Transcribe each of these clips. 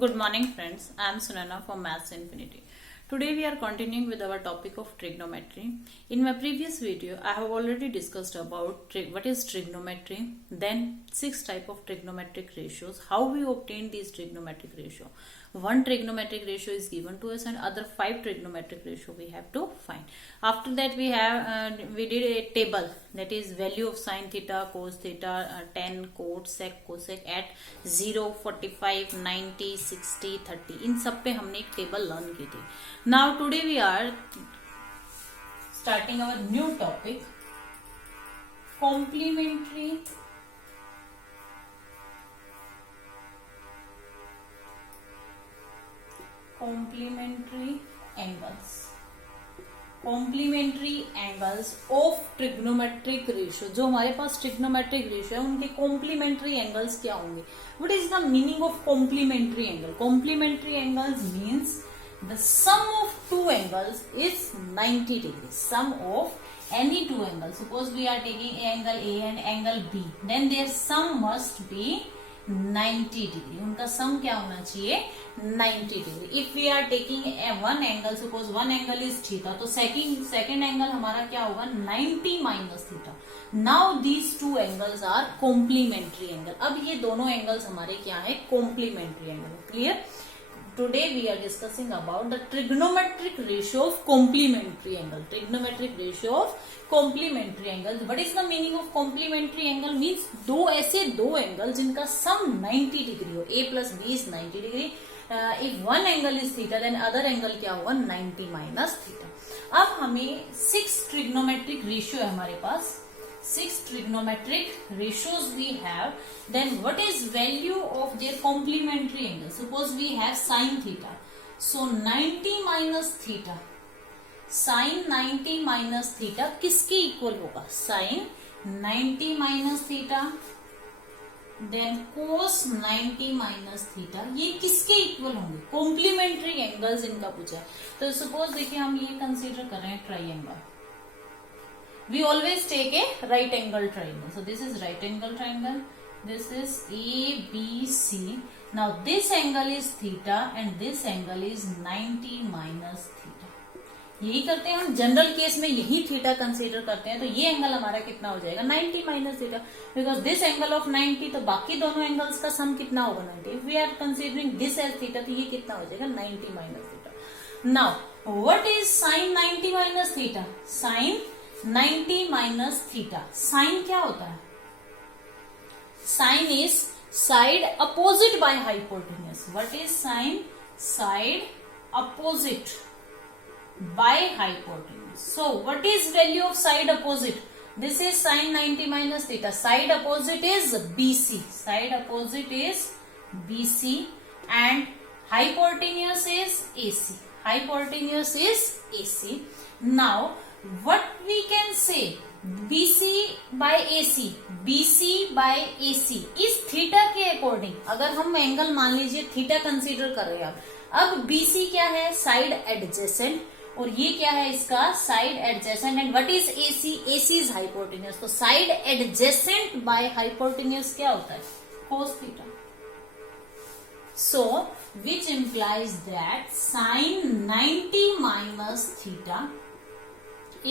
Good morning, friends. I am Sunana from Maths Infinity. Today we are continuing with our topic of trigonometry. In my previous video, I have already discussed about what is trigonometry, then 6 type of trigonometric ratios, how we obtain these trigonometric ratio. One trigonometric ratio is given to us and other 5 trigonometric ratio we have to find. After that we did a table, that is value of sin theta, cos theta, tan, cot, sec, cosec at 0, 45, 90, 60, 30. इन सब पे हमने एक table learn की थी. Now today we are starting our new topic, complementary angles. Complementary angles of trigonometric ratio. जो हमारे पास trigonometric ratio है उनके कॉम्प्लीमेंट्री एंगल्स क्या होंगे. What is the meaning of complementary angle. Complementary angles means the sum of two angles is 90 degree. Sum of any two angle. Suppose we are taking angle A and angle B, then there sum must be 90 degree. उनका sum क्या होना चाहिए 90 degree. If we are taking one angle, suppose one angle is theta, तो second angle हमारा क्या होगा 90 minus theta. Now these two angles are complementary angle. अब ये दोनों एंगल्स हमारे क्या है complementary angle. Clear. Today we are discussing about the trigonometric ratio of complementary angle. Trigonometric ratio of complementary angle. What is the meaning of complementary angle? Means ऐसे दो angle जिनका सम 90 degree हो. A plus B is 90 degree. If one angle is theta, then other angle क्या होगा 90 minus theta. अब हमें 6 trigonometric ratio है हमारे पास. 6 trigonometric ratios we have. Then what is value of their complementary angle? Suppose we have sin theta. So 90 minus theta. Sin 90 minus theta किसके equal होगा. Sin 90 minus theta. Then cos 90 minus theta. ये किसके equal होंगे. Complementary angles इनका पूछा है. तो suppose देखिए हम ये कंसीडर कर रहे हैं triangle. We always take a right angle triangle. So this is right angle triangle. This is ABC. Now this angle is theta and this angle is 90 minus theta. यही करते हैं हम. जनरल केस में यही theta consider करते हैं. तो ये एंगल हमारा कितना हो जाएगा 90 minus theta. Because this angle of 90, तो बाकी दोनों एंगल्स का सम कितना होगा 90. If we are considering this as theta, तो ये कितना हो जाएगा 90 minus theta. Now what is sine 90 minus theta. Sine 90 minus theta. Sine क्या होता है. Sine is side opposite by hypotenuse. What is sine. Side opposite by hypotenuse. So what is value of side opposite. This is sine 90 minus theta. Side opposite is BC. Side opposite is BC and hypotenuse is AC. Hypotenuse is AC. Now what we can say, BC by AC. BC by AC इस theta के according अगर हम angle मान लीजिए theta consider कर रहे हैं. अब BC क्या है साइड एडजेसेंट, और ये क्या है इसका side adjacent. And what is AC. AC is hypotenuse. तो साइड एडजेसेंट बाय हाइपोटेन्यूज क्या होता है cos theta. So which implies that sin 90 minus theta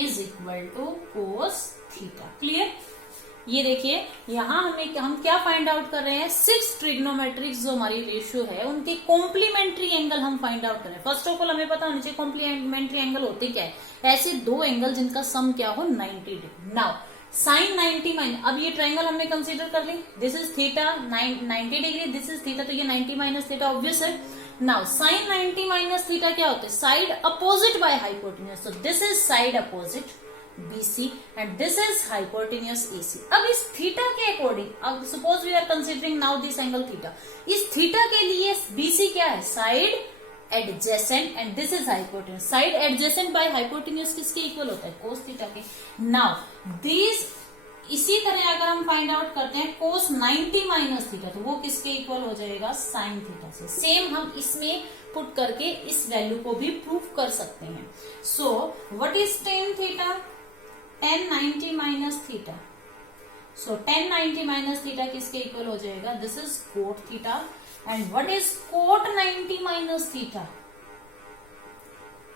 is equal to cos theta. Clear. ये देखिए यहां हम क्या फाइंड आउट कर रहे हैं. 6 ट्रिग्नोमेट्रिक्स जो हमारी रेशियो है उनके कॉम्प्लीमेंट्री एंगल हम फाइंड आउट कर रहे हैं. फर्स्ट ऑफ ऑल हमें पता होना चाहिए कॉम्प्लीमेंट्री एंगल होते क्या है. ऐसे दो एंगल जिनका सम क्या हो 90 डिग्री. Now sine 90 minus. अब ये ट्राइंगल हमने कंसीडर कर ली. This is theta 90 degree. This is theta, तो ये 90 माइनस थीटा ऑब्वियस है. नाउ साइन 90 माइनस थीटा क्या होता है side opposite by hypotenuse. So this is side opposite BC and this is hypotenuse AC. अब इस थीटा के अकॉर्डिंग अब suppose we are considering now this angle theta. इस theta के लिए BC क्या है side adjacent and this is hypotenuse. Side adjacent by hypotenuse किसके इक्वल होता है कोस थीटा के. नाउ दिस इसी तरह अगर हम फाइंड आउट करते हैं cos 90 माइनस थीटा, तो वो किसके इक्वल हो जाएगा साइन थीटा से. सेम हम इसमें पुट करके इस वैल्यू को भी प्रूव कर सकते हैं. सो what is tan theta. tan 90 minus theta. So tan 90 minus theta किसके इक्वल हो जाएगा this is cot theta. And what is cot 90 minus theta?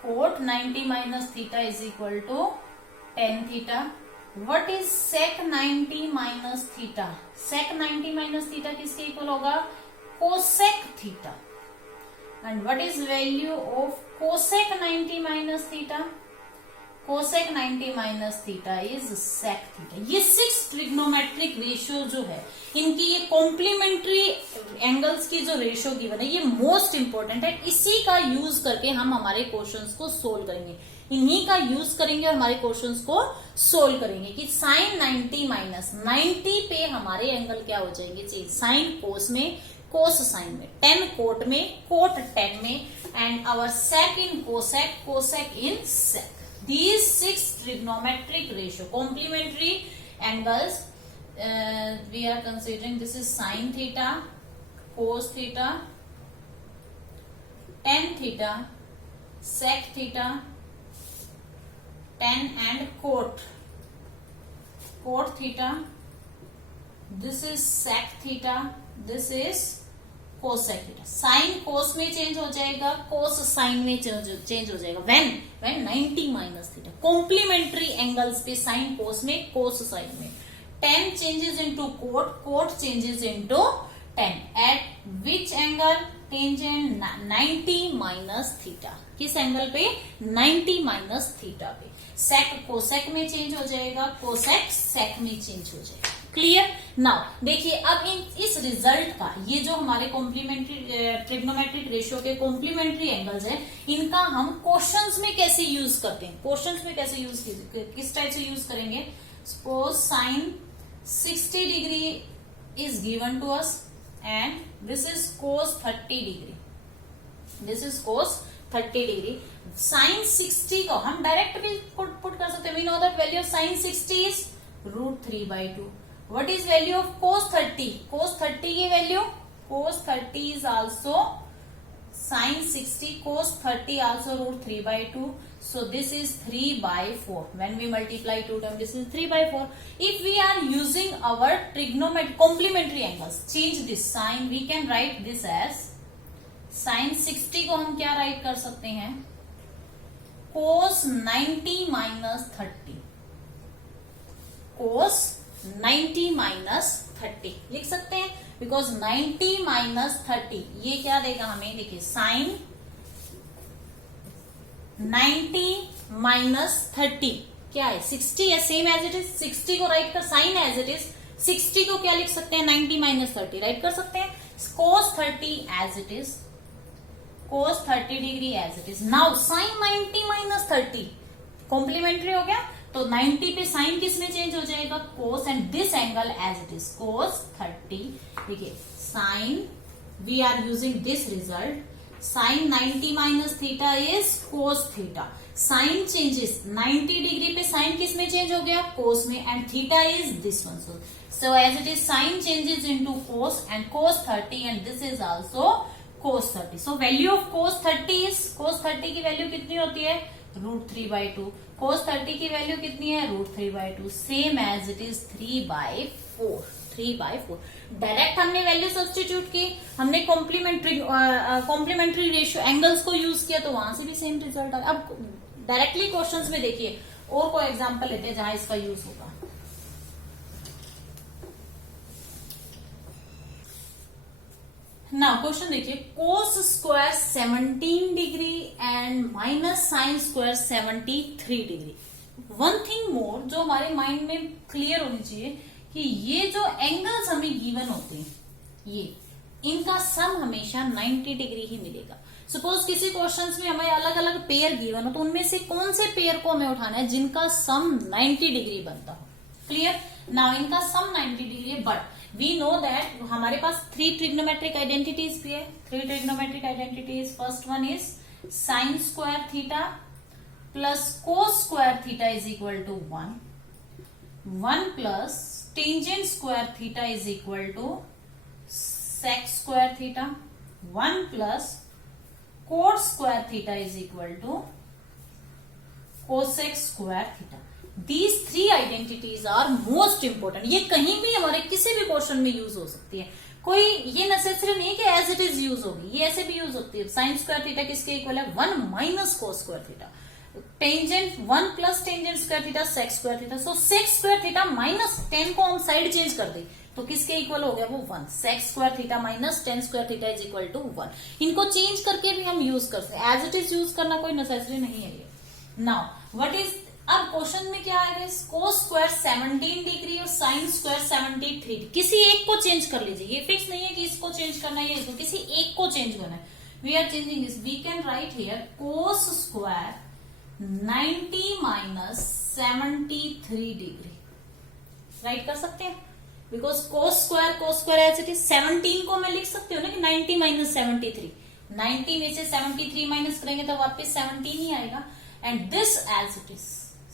Cot 90 minus theta is equal to tan theta. What is sec 90 minus theta? Sec 90 minus theta किसके equal होगा? cosec theta. And what is value of cosec 90 minus theta? Cosec 90 minus theta is sec theta. ये 6 trigonometric ratio जो है, इनकी ये complementary angles की जो ratio given है, ये मोस्ट इंपॉर्टेंट है. इसी का यूज करके हम हमारे क्वेश्चंस को सोल्व करेंगे. इन्हीं का यूज करेंगे और हमारे क्वेश्चंस को सोल्व करेंगे कि साइन 90 माइनस 90 पे हमारे एंगल क्या हो जाएंगे. चाहिए साइन कोस में, कोस साइन में, टेन कोट में, कोट टेन में, and our sec in cosec, cosec in sec. These 6 trigonometric ratio complementary angles we are considering. This is sin theta, cos theta, tan theta, sec theta, tan and cot theta. This is sec theta. This is cosec theta. Sign cos में change हो जाएगा, कोस sine में change हो जाएगा. When 90 minus theta. Complementary angles पे sine cos में, cos sine में. tan changes into cot, cot changes into tan. At which angle? Tangent 90 minus theta. किस एंगल पे? 90 माइनस थीटा पे. सेक कोसेक में चेंज हो जाएगा, कोसेक सेक में चेंज हो जाएगा. क्लियर? नाउ देखिए, अब इस रिजल्ट का, ये जो हमारे कॉम्प्लीमेंट्री ट्रिग्नोमेट्रिक रेशियो के कॉम्प्लीमेंट्री एंगल्स है, इनका हम क्वेश्चंस में कैसे यूज करते हैं. क्वेश्चंस में कैसे यूज, किस टाइप से यूज करेंगे. Suppose sine 60 degree is given to us and this is cos 30 degree. This is cos 30 degree. Sine 60 को हम डायरेक्ट भी पुट कर सकते हैं. We know that value of sine 60 is √3/2. What is value of cos 30? Cos 30 की value, cos 30 is also sin 60, cos 30 also √3/2. So this is 3/4. When we multiply two terms, this is 3/4. If we are using our trigonometric complementary angles, change this sign. We can write this as sin 60 को हम क्या write कर सकते हैं? cos 90 minus 30. cos 90 minus 30 लिख सकते हैं, because 90 minus 30 ये क्या देगा हमें. देखिए साइन 90 माइनस 30 क्या है? 60 है, सेम एज इट इज. 60 को राइट कर, साइन एज इट इज. 60 को क्या लिख सकते हैं? 90 माइनस 30 राइट कर सकते हैं. cos 30 as it is, cos 30 degree as it is. Now sine 90 minus 30 complementary हो गया, तो 90 पे साइन किस में चेंज हो जाएगा? Cos. And this angle as it is cos 30. देखिए sine, we are using this result. Sine 90 minus theta is cos theta. Sine changes 90 degree पे साइन किस में चेंज हो गया? कोस में. And theta is this one. So as it is sine changes into cos and cos 30 and this is also cos 30. So value of cos 30 is, cos 30 की value कितनी होती है? √3/2. cos 30 की वैल्यू कितनी है? √3/2. Same as it is 3/4. 3/4. Direct हमने value substitute की, हमने कॉम्प्लीमेंट्री रेशियो एंगल्स को यूज किया, तो वहां से भी सेम रिजल्ट आ. अब डायरेक्टली क्वेश्चंस में देखिए, और कोई एग्जांपल लेते हैं जहां इसका यूज होगा. नाउ क्वेश्चन देखिए, cos square 17 degree and minus sign square 73 degree. One thing more जो हमारे माइंड में क्लियर होनी चाहिए कि ये जो एंगल्स हमें गिवन होते हैं, ये इनका सम हमेशा 90 डिग्री ही मिलेगा. सपोज किसी क्वेश्चंस में हमें अलग अलग पेयर गिवन हो, तो उनमें से कौन से पेयर को हमें उठाना है जिनका सम 90 डिग्री बनता हो. क्लियर? नाउ इनका सम 90 डिग्री है, बट वी नो दैट हमारे पास 3 ट्रिग्नोमेट्रिक आइडेंटिटीज भी है. 3 trigonometric identities. First one is sine square theta plus cos square theta is equal to 1. 1 plus tangent square theta is equal to sec square theta. 1 plus cot square theta is equal to cosec square theta. These 3 identities are most important. ये कहीं भी हमारे किसी भी question में use हो सकती है. कोई ये नेसेसरी नहीं है कि एज इट इज यूज होगी, ये ऐसे भी यूज होती है। साइन स्क्वायर थीटा किसके इक्वल है? 1 minus cos square theta. Tangent 1 plus tangent square theta sec square theta. So sec square theta minus 10 को हम साइड चेंज कर दें तो किसके इक्वल हो गया? वो 1। Sec square theta minus 10 square theta is equal to 1। इनको चेंज करके भी हम यूज कर सकते हैं, एज इट इज यूज करना कोई नेसेसरी नहीं है ये। नाउ व्हाट इज, अब क्वेश्चन में क्या आएगा? कोस स्क्वायर 17 डिग्री और साइन स्क्वायर 73। किसी एक को चेंज कर लीजिए, ये फिक्स नहीं है कि इसको चेंज करना है या इसको, किसी एक को चेंज करना है। We are changing this, we can write here cos square 90 minus 73 degree write कर सकते हैं, because cos square as it is 17 को मैं लिख सकती हूँ ना कि 90 माइनस 73। 90 में से 73 माइनस करेंगे तो वापस 17 ही आएगा। And this as it is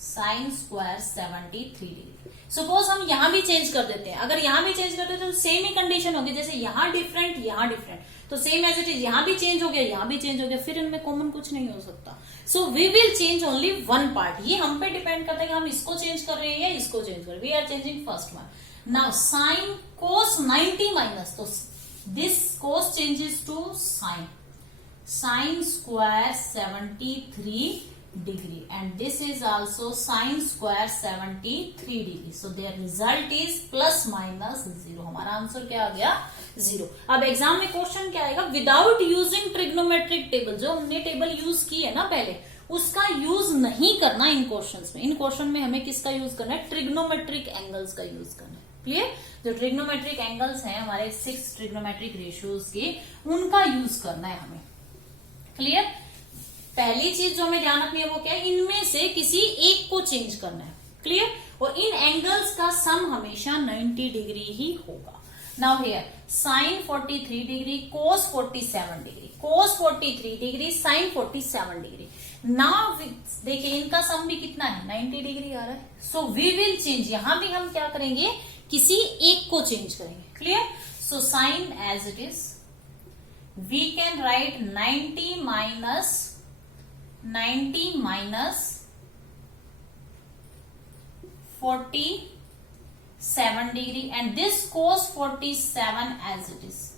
sine square 73 degree. Suppose हम यहां भी चेंज कर देते हैं, अगर यहां भी चेंज कर देते हैं तो सेम ही कंडीशन होगी, जैसे यहां डिफरेंट यहां डिफरेंट, तो सेम एज इट इज यहां भी चेंज हो गया यहां भी चेंज हो गया, फिर इनमें कॉमन कुछ नहीं हो सकता। So we will change only one part. ये हम पे डिपेंड करता है कि हम इसको चेंज कर रहे हैं या इसको चेंज कर रहे हैं। We are changing first one. Now sine cos 90 minus, तो this cos changes to sine, sine square 73 degree, and this is also sine square 73 degree. So their result is plus minus 0. हमारा answer क्या आ गया? 0। अब exam में question क्या आएगा? Without using trigonometric table, जो हमने टेबल यूज की है ना पहले, उसका यूज नहीं करना इन क्वेश्चंस में। इन क्वेश्चन में हमें किसका यूज करना है? ट्रिग्नोमेट्रिक एंगल्स का यूज करना है। क्लियर? जो ट्रिग्नोमेट्रिक एंगल्स हैं हमारे 6 ट्रिग्नोमेट्रिक रेशियोज के, उनका यूज करना है हमें। क्लियर? पहली चीज जो हमें ध्यान रखनी है वो क्या है? इनमें से किसी एक को चेंज करना है। क्लियर? और इन एंगल्स का सम हमेशा 90 डिग्री ही होगा। Now here sine 43 degree, cos 47 degree, cos 43 degree, sine 47 degree. Now देखिए इनका सम भी कितना है? 90 डिग्री आ रहा है। सो वी विल चेंज, यहां भी हम क्या करेंगे? किसी एक को चेंज करेंगे। Clear? So sine as it is, we can write 90 minus 47 degree, and this cos 47 as it is,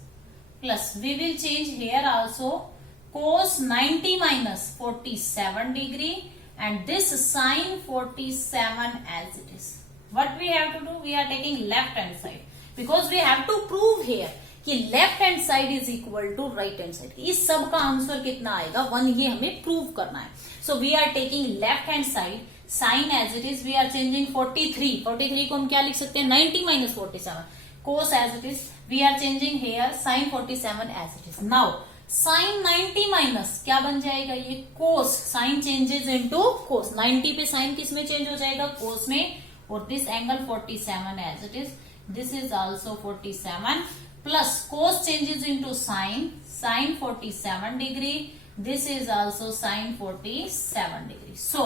plus we will change here also cos 90 minus 47 degree, and this sin 47 as it is. What we have to do? We are taking left hand side, because we have to prove here कि left hand side is equal to right hand side. इस सब का answer कितना आएगा? 1। ये हमें prove करना है। So we are taking left hand side, sine as it is, we are changing 43 को हम क्या लिख सकते हैं? 90 minus 47। Cos as it is, we are changing here sine 47 as it is. Now sine 90 minus क्या बन जाएगा? ये cos, sine changes into cos. 90 पे साइन किस में चेंज हो जाएगा? कोस में। और this angle 47 as it is, this is also 47, plus cos changes into sine, sine 47 degree, this is also sine 47 degree. So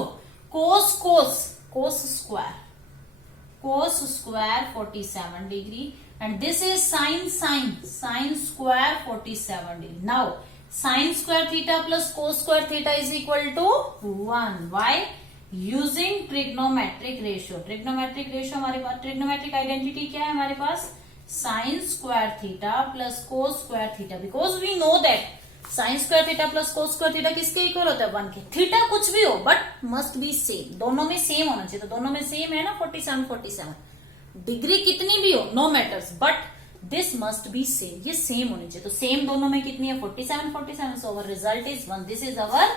cos square 47 degree, and this is sine square 47 degree. Now sine square theta plus cos square theta is equal to 1. Why? Using trigonometric ratio. Trigonometric ratio हमारे पास, trigonometric identity क्या है हमारे पास? Sine square theta plus cos square theta, because we know that sine square theta plus cos square theta किसके equal होता है? 1 के। Theta कुछ भी हो बट मस्ट बी सेम, दोनों में सेम होना चाहिए। तो दोनों में सेम है ना 47 डिग्री, कितनी भी हो no matters, but this must be same, ये सेम होनी चाहिए। तो सेम दोनों में कितनी है? 47। So our result is 1। This is our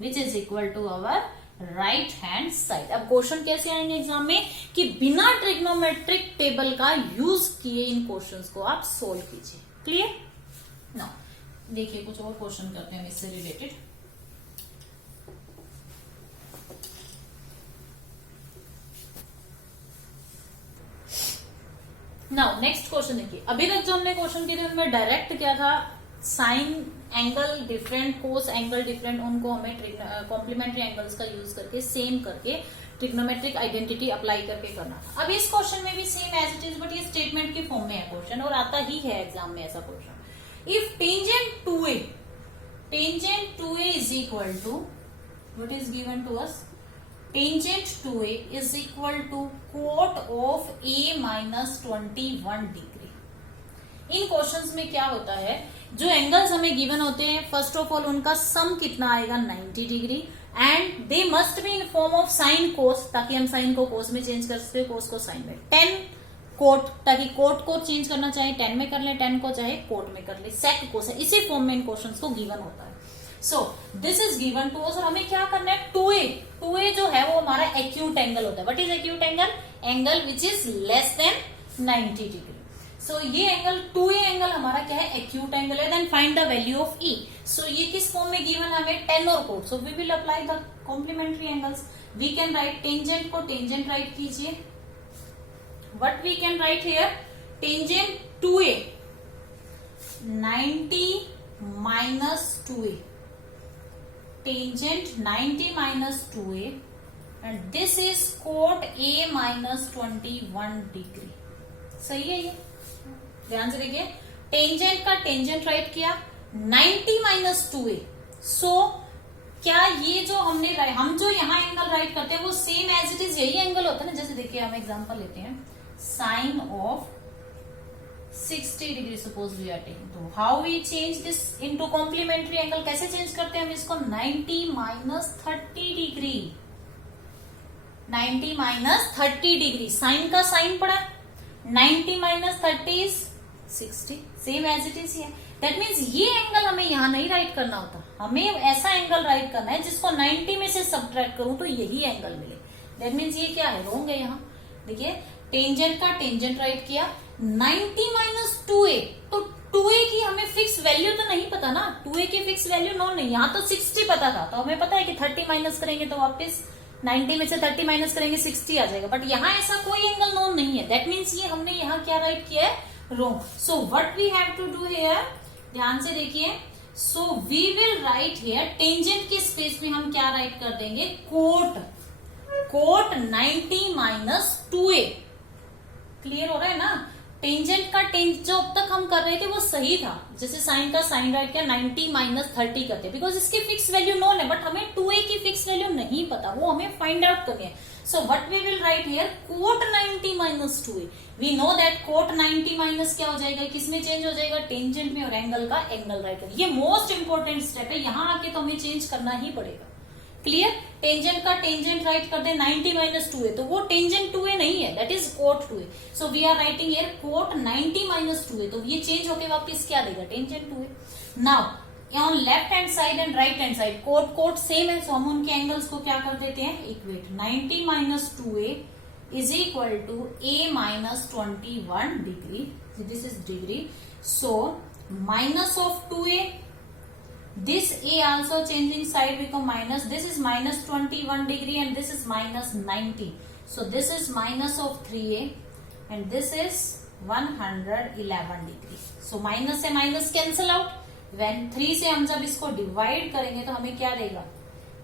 which is equal to our right hand side. अब क्वेश्चन कैसे आएंगे एग्जाम में? कि बिना ट्रिग्नोमेट्रिक टेबल का यूज किए इन क्वेश्चंस को आप सोल्व कीजिए। क्लियर? नाउ देखिए कुछ और क्वेश्चन करते हैं इससे रिलेटेड। नाउ नेक्स्ट क्वेश्चन देखिए, अभी तक जो हमने क्वेश्चन किए थे उनमें डायरेक्ट क्या था? Sine angle different, cos angle different, उनको हमें कॉम्प्लीमेंट्री एंगल्स का यूज करके सेम करके ट्रिग्नोमेट्रिक आइडेंटिटी अप्लाई करके करना था। अब इस क्वेश्चन में भी same as it is, but ये स्टेटमेंट के फॉर्म में है क्वेश्चन, और आता ही है एग्जाम में ऐसा question. If tangent two A is equal to, what is given to us? Tangent two A is equal to cot of A minus 21 degree. इन क्वेश्चंस में क्या होता है, जो एंगल्स हमें गिवन होते हैं, फर्स्ट ऑफ ऑल उनका सम कितना आएगा 90 degree, and they must be in form of sine cos, ताकि हम साइन को कोस में चेंज कर सकते हो, कोस को साइन में, टेन कोट, ताकि कोट को चेंज करना चाहे 10 में कर ले, 10 को चाहे कोट में कर ले, सेक कोस है, इसी फॉर्म में इन क्वेश्चंस को गिवन होता है। So this is given to us, और हमें क्या करना है, 2a जो है वो हमारा एक्यूट एंगल होता है। What is acute angle? Angle which is less than 90 degree. So ये एंगल 2a एंगल हमारा क्या है, एक्यूट एंगल है। Then find the value of e। So ये किस फॉर्म में गिवन है हमें, 10 और cot. So we will apply the complementary angles. We can write tangent को, टेंजेंट राइट कीजिए। What we can write here, tangent 2a 90 minus 2a, tangent 90 minus 2a, and this is cot a minus 21 degree। सही है ये, ध्यान से देखिए, tangent का tangent right किया 90 माइनस 2a। सो क्या ये जो हम जो यहाँ एंगल राइट करते हैं वो सेम एज इट इज यही एंगल होता है ना। जैसे देखिए हम एग्जांपल लेते हैं, sine of 60 degree suppose we are taking, तो how we change this into complementary angle, कैसे चेंज करते हैं हम इसको, 90 minus 30 degree, 90 minus 30 degree, sine का साइन पड़ा, 90 minus 30 is 60, same as it is here. That means ये एंगल हमें यहाँ नहीं राइट करना होता, हमें ऐसा एंगल राइट करना है जिसको 90 में से सब्ट्रैक्ट करूं तो यही एंगल मिले। दैट मीन्स ये क्या है, रॉन्ग है। यहाँ देखिए, टेंजेंट का टेंजेंट राइट किया 90 माइनस 2a, तो 2a की हमें फिक्स वैल्यू तो नहीं पता ना, 2a की फिक्स वैल्यू नॉन नहीं, यहाँ तो 60 पता था, तो हमें पता है कि 30 माइनस करेंगे तो वापस 90 में से 30 माइनस करेंगे 60 आ जाएगा, बट यहाँ ऐसा कोई एंगल नॉन नहीं है। दैट मीन्स ये हमने यहाँ क्या राइट किया है, wrong. So what we have to do here, ध्यान से देखिए, so we will write here, tangent के स्पेस में हम क्या राइट कर देंगे, कोट 90 माइनस 2a। क्लियर हो रहा है ना, टेंजेंट का जो अब तक हम कर रहे थे वो सही था, जैसे साइन का साइन राइट किया 90 माइनस 30 करते, बिकॉज इसकी फिक्स वैल्यू नॉन है, बट हमें 2a की फिक्स वैल्यू नहीं पता, वो हमें फाइंड आउट करनी है। So what we will write here, cot 90 minus 2a। We know that cot 90 minus क्या हो जाएगा, किसमें चेंज हो जाएगा, टेंजेंट में, और एंगल का एंगल राइट करना। ये मोस्ट इंपॉर्टेंट स्टेप है, यहाँ आके तो हमें चेंज करना ही पड़ेगा। क्लियर, टेंजेंट का टेंजेंट राइट कर दे 90 माइनस 2a, तो वो टेंजेंट 2a नहीं है, that is cot 2a। So we are writing here cot 90 minus 2a, तो ये चेंज होके वापस क्या देगा, tangent 2a। Now on left hand side and right hand side cot same है, सो हम उनके एंगल्स को क्या कर देते हैं, equate. 90 minus 2a is equal to a minus 21 degree, this is degree. So minus of 2a, this a also changing side become minus, this is minus 21 degree and this is minus 90, so this is minus of 3a and this is 111 degree। so minus से minus cancel out, when 3 से हम जब इसको divide करेंगे तो हमें क्या देगा,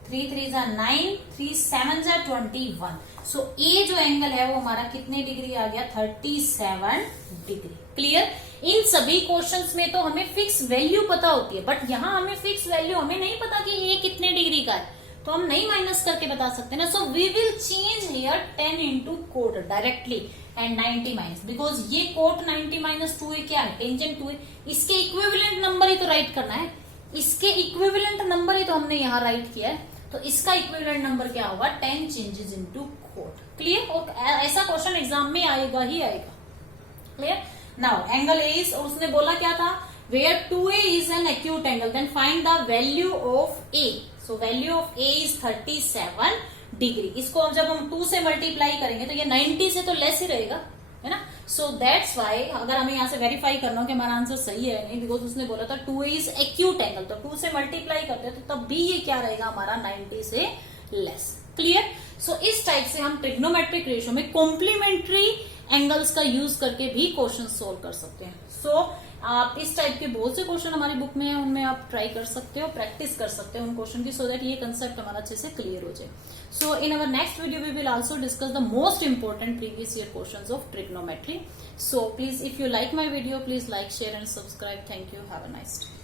3 3 जा 9, 3 7 जा 21। so a जो एंगल है वो हमारा कितने डिग्री आ गया, 37 डिग्री। क्लियर, इन सभी क्वेश्चंस में तो हमें फिक्स वैल्यू पता होती है, बट यहाँ हमें फिक्स वैल्यू हमें नहीं पता कि ये कितने डिग्री का है, तो हम नहीं माइनस करके बता सकते ना। So we will change here 10 into cot directly and 90 minus, because ये कोट 90 माइनस 2a क्या है, टेंजेंट 2a, इसके इक्विवेलेंट नंबर ही तो राइट करना है, इसके इक्विवेलेंट नंबर ही तो हमने यहाँ राइट किया है, तो इसका इक्विवेलेंट नंबर क्या होगा, 10 चेंजेस इनटू कोट। क्लियर, और ऐसा क्वेश्चन एग्जाम में आएगा ही आएगा। Clear, now angle A is, उसने बोला क्या था, where 2a is an acute angle then find the value of a। So value of a is 37 degree. इसको अब जब हम 2 से मल्टीप्लाई करेंगे तो ये 90 से तो लेस ही रहेगा, है ना। सो दैट्स वाई अगर हमें यहाँ से वेरीफाई करना हो कि हमारा आंसर सही है नहीं, बिकॉज उसने बोला था 2a इज एक्यूट एंगल, तो 2 से मल्टीप्लाई करते हैं तो तब भी ये क्या रहेगा हमारा, 90 से लेस। क्लियर, सो इस टाइप से हम ट्रिग्नोमेट्रिक रेशियो में कॉम्प्लीमेंट्री एंगल्स का यूज करके भी क्वेश्चन सोल्व कर सकते हैं। सो आप इस टाइप के बहुत से क्वेश्चन हमारी बुक में है, उनमें आप ट्राई कर सकते हो, प्रैक्टिस कर सकते हो उन क्वेश्चन की, सो दैट ये कंसेप्ट हमारा अच्छे से क्लियर हो जाए। So in our next video we will also discuss the most important previous year questions of trigonometry. So please if you like my video, please like, share and subscribe. Thank you, have a nice day.